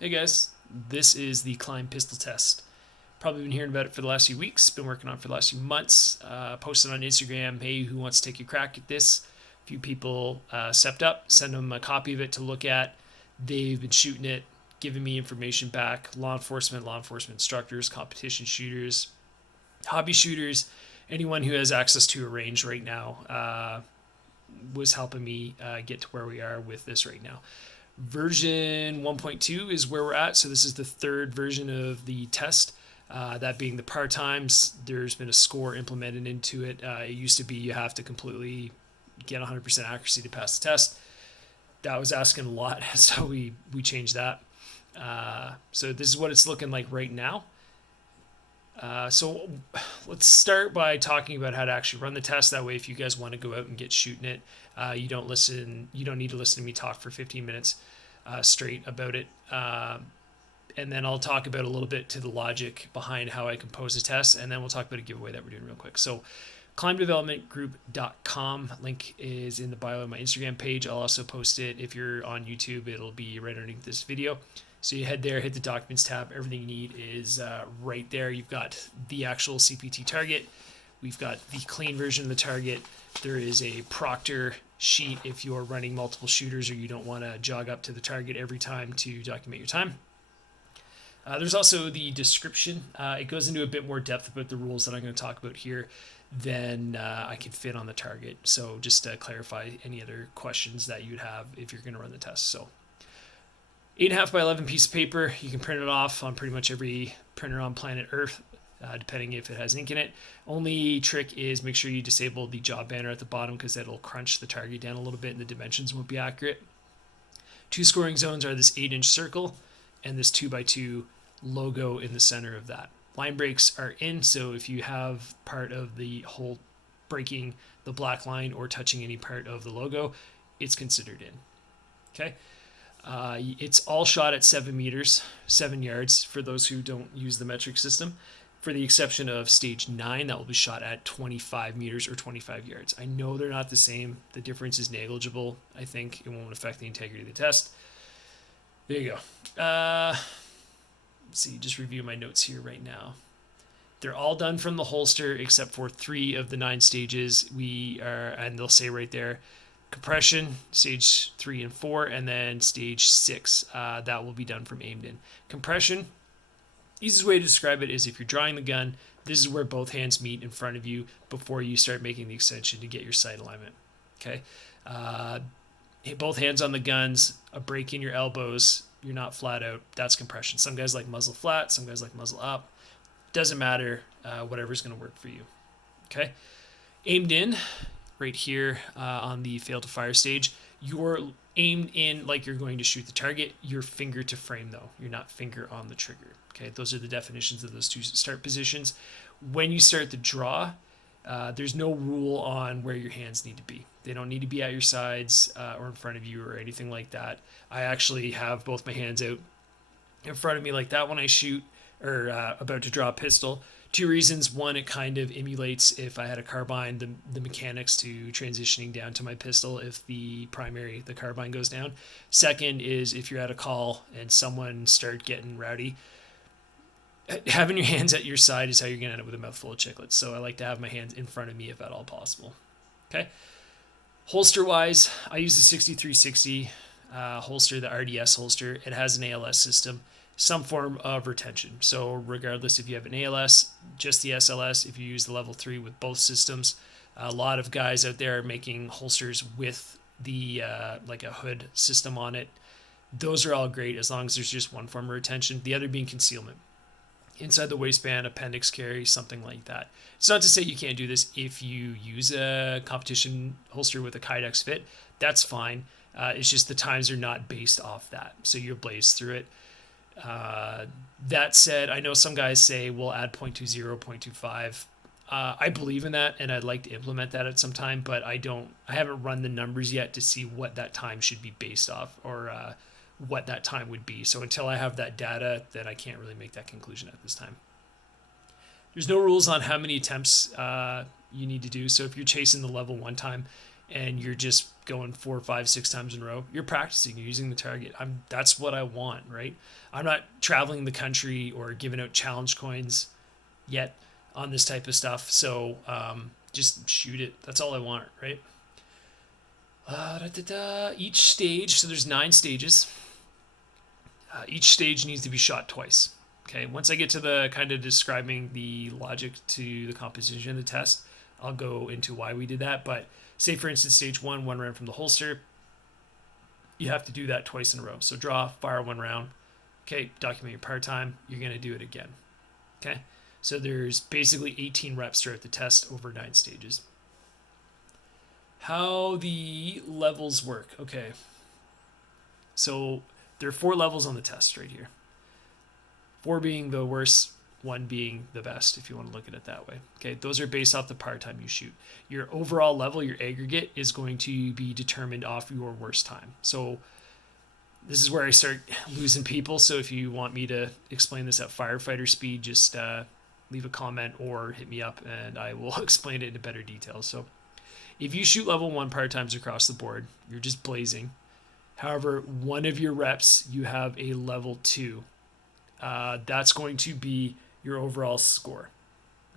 Hey guys, this is the climb pistol test. Probably been hearing about it for the last few weeks, been working on it for the last few months. Posted on Instagram, hey, who wants to take a crack at this? A few people stepped up, sent them a copy of it to look at. They've been shooting it, giving me information back. Law enforcement instructors, competition shooters, hobby shooters, anyone who has access to a range right now was helping me get to where we are with this right now. Version 1.2 is where we're at. So this is the third version of the test. That being the par times, there's been a score implemented into it. It used to be you have to completely get 100% accuracy to pass the test. That was asking a lot, so we changed that. So this is what it's looking like right now. So let's start by talking about how to actually run the test. That way, if you guys want to go out and get shooting it, you don't listen. You don't need to listen to me talk for 15 minutes straight about it. And then I'll talk about a little bit to the logic behind how I compose a test, and then we'll talk about a giveaway that we're doing real quick. So climbdevelopmentgroup.com link is in the bio of my Instagram page. I'll also post it if you're on YouTube. It'll be right underneath this video. So you head there, hit the documents tab. Everything you need is right there. You've got the actual CPT target. We've got the clean version of the target. There is a proctor sheet if you're running multiple shooters or you don't want to jog up to the target every time to document your time. There's also the description. It goes into a bit more depth about the rules that I'm going to talk about here than I can fit on the target. So just to clarify any other questions that you'd have if you're going to run the test. So 8.5 by 11 piece of paper. You can print it off on pretty much every printer on planet Earth, depending if it has ink in it. Only trick is make sure you disable the job banner at the bottom because that'll crunch the target down a little bit and the dimensions won't be accurate. Two scoring zones are this 8-inch circle and this 2x2 logo in the center of that. Line breaks are in, so if you have part of the hole breaking the black line or touching any part of the logo, it's considered in. Okay. It's all shot at 7 meters, 7 yards for those who don't use the metric system. For the exception of stage 9, that will be shot at 25 meters or 25 yards. I know they're not the same. The difference is negligible. I think it won't affect the integrity of the test. There you go. Let's see, just review my notes here right now. They're all done from the holster except for 3 of the 9 stages. And they'll say right there, compression, stage 3 and 4, and then stage 6. That will be done from aimed in. Compression, easiest way to describe it is if you're drawing the gun, this is where both hands meet in front of you before you start making the extension to get your sight alignment. Okay. Hit both hands on the guns, a break in your elbows, you're not flat out. That's compression. Some guys like muzzle flat, some guys like muzzle up. Doesn't matter, whatever's going to work for you. Okay. Aimed in, right here on the fail to fire stage, you're aimed in like you're going to shoot the target. Your finger to frame though. You're not finger on the trigger. Okay, those are the definitions of those two start positions. When you start the draw, there's no rule on where your hands need to be. They don't need to be at your sides or in front of you or anything like that. I actually have both my hands out in front of me like that when I shoot or about to draw a pistol. 2 reasons. One, it kind of emulates if I had a carbine, the mechanics to transitioning down to my pistol if the carbine goes down. Second is if you're at a call and someone start getting rowdy, having your hands at your side is how you're going to end up with a mouthful of chiclets. So I like to have my hands in front of me if at all possible. Okay. Holster wise, I use the 6360 holster, the RDS holster. It has an ALS system, some form of retention. So regardless if you have an ALS, just the SLS, if you use the level 3 with both systems, a lot of guys out there are making holsters with the like a hood system on it. Those are all great as long as there's just one form of retention, the other being concealment. Inside the waistband, appendix carry, something like that. It's not to say you can't do this if you use a competition holster with a Kydex fit. That's fine. It's just the times are not based off that. So you'll blaze through it. That said, I know some guys say we'll add 0.20, 0.25. I believe in that and I'd like to implement that at some time, but I haven't run the numbers yet to see what that time should be based off or what that time would be. So until I have that data, then I can't really make that conclusion at this time. There's no rules on how many attempts you need to do. So if you're chasing the level 1 time, and you're just going 4, 5, 6 times in a row, you're practicing, you're using the target. That's what I want, right? I'm not traveling the country or giving out challenge coins yet on this type of stuff. So just shoot it. That's all I want, right? Each stage, so there's 9 stages. Each stage needs to be shot twice. Okay, once I get to the kind of describing the logic to the composition of the test, I'll go into why we did that. But say, for instance, stage 1 round from the holster, you have to do that twice in a row. So draw, fire 1 round. Okay, document your par time. You're going to do it again. Okay, so there's basically 18 reps throughout the test over 9 stages. How the levels work. Okay, so there are 4 levels on the test right here. 4 being the worst, 1 being the best, if you want to look at it that way. Okay, those are based off the par time you shoot. Your overall level, your aggregate, is going to be determined off your worst time. So this is where I start losing people. So if you want me to explain this at firefighter speed, just leave a comment or hit me up and I will explain it in better detail. So if you shoot level 1 par times across the board, you're just blazing. However, one of your reps, you have a level 2. That's going to be your overall score.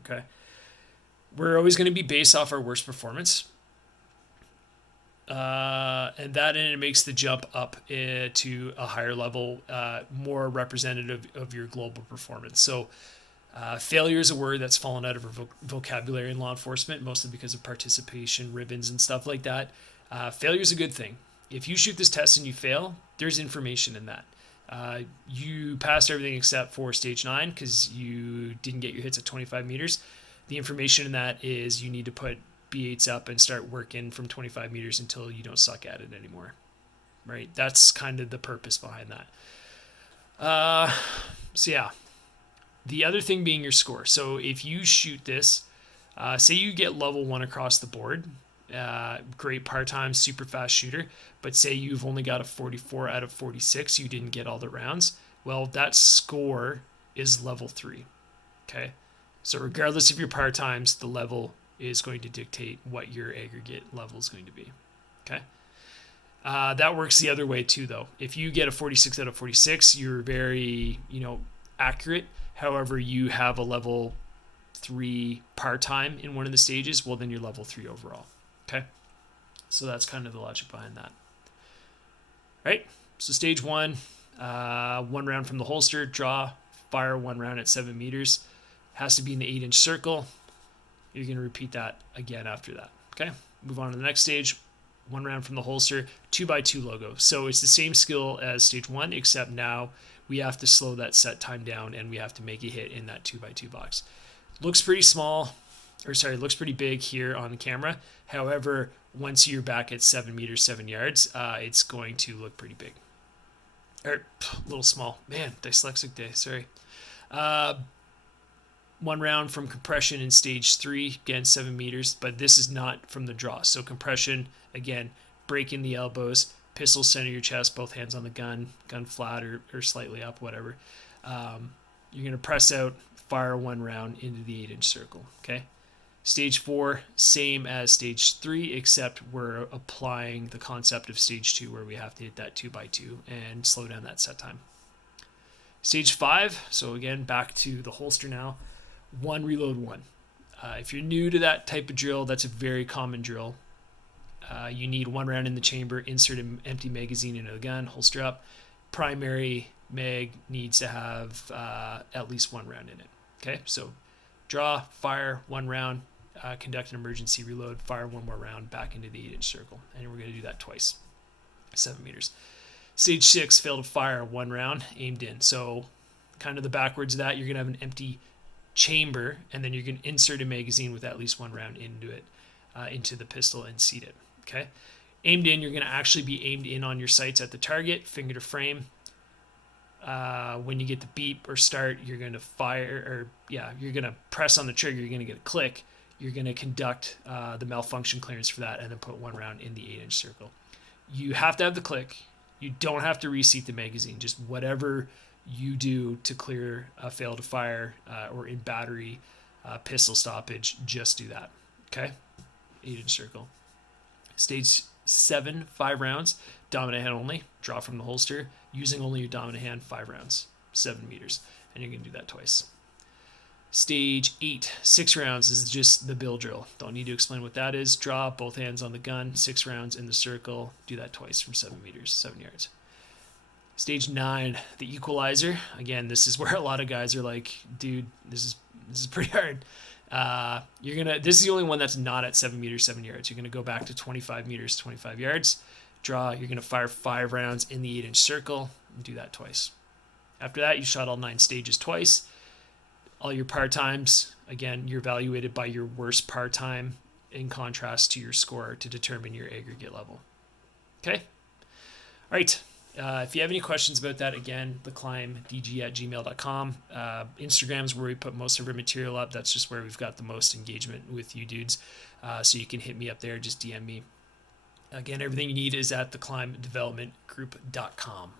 Okay. We're always going to be based off our worst performance. And it makes the jump up to a higher level, more representative of your global performance. So failure is a word that's fallen out of our vocabulary in law enforcement, mostly because of participation ribbons and stuff like that. Failure is a good thing. If you shoot this test and you fail, there's information in that. You passed everything except for stage 9 because you didn't get your hits at 25 meters. The information in that is you need to put B8s up and start working from 25 meters until you don't suck at it anymore, right? That's kind of the purpose behind that. So yeah, the other thing being your score. So if you shoot this, say you get level 1 across the board, great par time, super fast shooter, but say you've only got a 44 out of 46, you didn't get all the rounds, well, that score is level 3. Okay, so regardless of your par times, the level is going to dictate what your aggregate level is going to be. Okay, that works the other way too, though. If you get a 46 out of 46, you're very accurate. However, you have a level 3 par time in one of the stages, well, then you're level 3 overall. Okay, so that's kind of the logic behind that. Right, so stage 1, 1 round from the holster, draw, fire 1 round at 7 meters. Has to be in the 8-inch circle. You're going to repeat that again after that. Okay, move on to the next stage. 1 round from the holster, 2x2 logo. So it's the same skill as stage 1, except now we have to slow that set time down and we have to make a hit in that 2x2 box. Looks pretty small. Looks pretty big here on the camera. However, once you're back at 7 meters, 7 yards, it's going to look pretty big. Or a little small. Man, dyslexic day, sorry. 1 round from compression in stage 3, again, 7 meters, but this is not from the draw. So compression, again, breaking the elbows, pistol center your chest, both hands on the gun flat or slightly up, whatever. You're going to press out, fire 1 round into the 8-inch circle, okay? Stage 4, same as stage 3, except we're applying the concept of stage 2 where we have to hit that 2x2 and slow down that set time. Stage 5, so again, back to the holster now, 1 reload 1. If you're new to that type of drill, that's a very common drill. You need 1 round in the chamber, insert an empty magazine into the gun, holster up. Primary mag needs to have at least 1 round in it. Okay, so draw, fire 1 round, conduct an emergency reload, fire 1 more round back into the 8-inch circle. And we're going to do that twice, 7 meters. Stage 6, fail to fire 1 round, aimed in. So kind of the backwards of that, you're going to have an empty chamber, and then you're going to insert a magazine with at least 1 round into it, into the pistol and seat it. Okay, aimed in, you're going to actually be aimed in on your sights at the target, finger to frame. When you get the beep or start, you're going to you're going to press on the trigger, you're going to get a click, you're going to conduct the malfunction clearance for that, and then put 1 round in the 8-inch circle. You have to have the click. You don't have to reseat the magazine. Just whatever you do to clear a fail to fire or in battery pistol stoppage, just do that. Okay, 8-inch circle. Stage 7, 5 rounds, dominant hand only, draw from the holster, using only your dominant hand, 5 rounds, 7 meters. And you're going to do that twice. Stage 8, 6 rounds is just the bill drill. Don't need to explain what that is. Draw both hands on the gun, 6 rounds in the circle. Do that twice from 7 meters, 7 yards. Stage 9, the equalizer. Again, this is where a lot of guys are like, dude, this is pretty hard. This is the only one that's not at 7 meters, 7 yards. You're gonna go back to 25 meters, 25 yards. Draw. You're gonna fire 5 rounds in the 8-inch circle and do that twice. After that, you shot all 9 stages twice. All your par times, again, you're evaluated by your worst par time in contrast to your score to determine your aggregate level. Okay? All right. If you have any questions about that, again, theclimbdg@gmail.com. Instagram's where we put most of our material up. That's just where we've got the most engagement with you dudes. So you can hit me up there. Just DM me. Again, everything you need is at theclimbdevelopmentgroup.com.